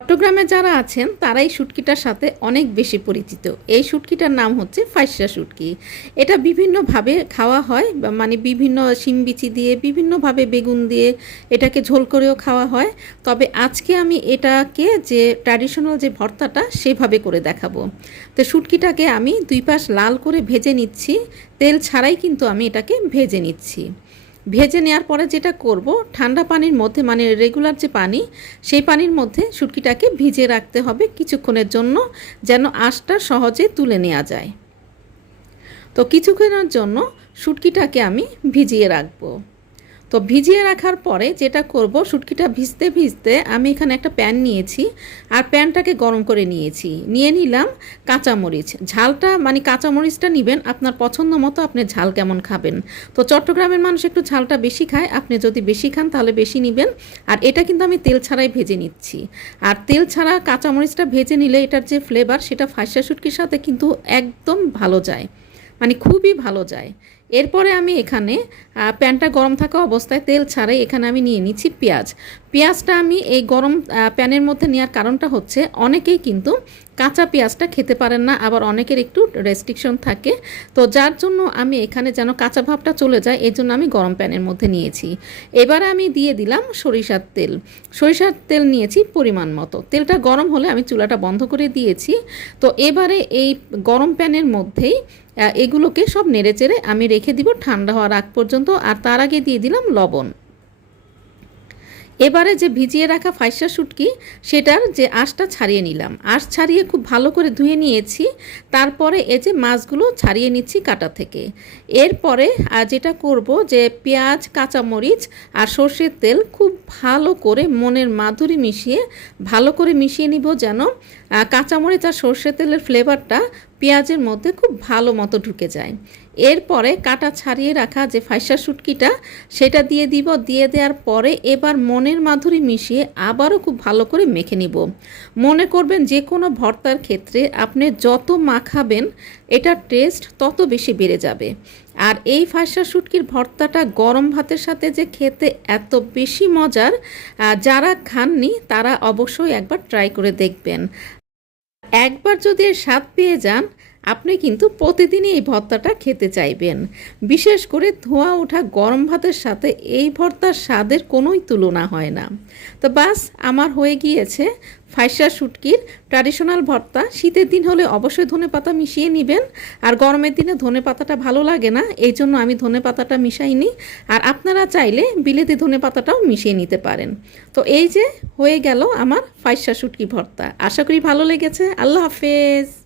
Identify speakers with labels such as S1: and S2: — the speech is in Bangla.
S1: চট্টগ্রামে যারা আছেন, তারাই শুটকিটার সাথে অনেক বেশি পরিচিত। এই শুটকিটার নাম হচ্ছে ফাইসা শুটকি। এটা বিভিন্নভাবে খাওয়া হয় মানে বিভিন্ন শিমবিচি দিয়ে, বিভিন্নভাবে বেগুন দিয়ে এটাকে ঝোল করেও খাওয়া হয়। তবে আজকে আমি এটাকে যে ট্র্যাডিশনাল যে ভর্তাটা, সেভাবে করে দেখাবো। তো শুটকিটাকে আমি দুই পাশ লাল করে ভেজে নিচ্ছি। তেল ছাড়াই কিন্তু আমি এটাকে ভেজে নিচ্ছি। ভেজে নেওয়ার পরে যেটা করব, ঠান্ডা পানির মধ্যে মানে রেগুলার যে পানি, সেই পানির মধ্যে শুটকিটাকে ভিজে রাখতে হবে কিছুক্ষণের জন্য, যেন আঁশটা সহজে তুলে নেওয়া যায়। তো কিছুক্ষণের জন্য শুটকিটাকে আমি ভিজিয়ে রাখব। তো ভিজিয়ে রাখার পরে যেটা করব শুটকিটা ভিজতে ভিজতে আমি এখানে একটা প্যান নিয়েছি আর প্যানটাকে গরম করে নিয়েছি। নিয়ে নিলাম কাঁচামরিচ। ঝালটা মানে কাঁচামরিচটা নেবেন, আপনার পছন্দ মতো আপনি ঝাল কেমন খাবেন। তো চট্টগ্রামের মানুষ একটু ঝালটা বেশি খায়, আপনি যদি বেশি খান তাহলে বেশি নেবেন। আর এটা কিন্তু আমি তেল ছাড়াই ভেজে নিচ্ছি। আর তেল ছাড়া কাঁচামরিচটা ভেজে নিলে এটার যে ফ্লেভার সেটা ফাঁসা শুটকির সাথে কিন্তু একদম ভালো যায়। মানে খুবই ভালো যায়। এরপরে আমি এখানে প্যানটা গরম থাকা অবস্থায় তেল ছাড়াই এখানে আমি নিয়ে নিচ্ছি পেঁয়াজ। পেঁয়াজটা আমি এই গরম প্যানের মধ্যে নেওয়ার কারণটা হচ্ছে অনেকেই কিন্তু কাঁচা পেঁয়াজটা খেতে পারেন না, আবার অনেকের একটু রেস্ট্রিকশন থাকে। তো যার জন্য আমি এখানে যেন কাঁচা ভাবটা চলে যায় এই জন্য আমি গরম প্যানের মধ্যে নিয়েছি। এবারে আমি দিয়ে দিলাম সরিষার তেল। সরিষার তেল নিয়েছি পরিমাণ মতো। তেলটা গরম হলে আমি চুলাটা বন্ধ করে দিয়েছি। তো এবারে এই গরম প্যানের মধ্যেই এগুলোকে সব নেড়ে চেড়ে আমি রেখে দিব, ঠান্ডা হওয়ার আগ পর্যন্ত, আর তার আগে দিয়ে দিলাম লবণ। এবারে যে ভিজিয়ে রাখা ফাইসা শুটকি, সেটার যে আঁশটা ছাড়িয়ে নিলাম। আঁশ ছাড়িয়ে খুব ভালো করে ধুয়ে নিয়েছি, তারপরে এই যে মাছগুলো ছাড়িয়ে নিচ্ছি কাটা থেকে। এরপরে যেটা করব যে পেঁয়াজ, কাঁচামরিচ আর সর্ষের তেল খুব ভালো করে মনের মাধুরী মিশিয়ে, ভালো করে মিশিয়ে নিব যেন কাঁচামরিচ আর সর্ষের তেলের ফ্লেভারটা পেঁয়াজের মধ্যে খুব ভালো মতো ঢুকে যায়। এরপরে কাটা ছাড়িয়ে রাখা যে ফাইসা শুটকিটা সেটা দিয়ে দিব। দিয়ে দেওয়ার পরে এবার মনের মাধুরী মিশিয়ে আবারও খুব ভালো করে মেখে নিব। মনে করবেন যে কোনো ভর্তার ক্ষেত্রে আপনি যত মাখাবেন, এটার টেস্ট তত বেশি বেড়ে যাবে। আর এই ফাঁসা শুটকির ভর্তাটা গরম ভাতের সাথে যে খেতে এত বেশি মজার যারা খাননি তারা অবশ্যই একবার ট্রাই করে দেখবেন। একবার যদি এর স্বাদ পেয়ে যান আপনি কিন্তু প্রতিদিনই এই ভর্তাটা খেতে চাইবেন। বিশেষ করে ধোঁয়া ওঠা গরম ভাতের সাথে এই ভর্তার স্বাদের কোনোই তুলনা হয় না। তো বাস, আমার হয়ে গিয়েছে ফাইসা শুটকির ট্র্যাডিশনাল ভর্তা। শীতের দিন হলে অবশ্যই ধনে পাতা মিশিয়ে নেবেন। আর গরমের দিনে ধনে পাতাটা ভালো লাগে না, এই জন্য আমি ধনে পাতাটা মিশাইনি। আর আপনারা চাইলে বিলেতি ধনে পাতাটাও মিশিয়ে নিতে পারেন। তো এই যে হয়ে গেল আমার ফাইসা শুটকি ভর্তা। আশা করি ভালো লেগেছে। আল্লাহ হাফেজ।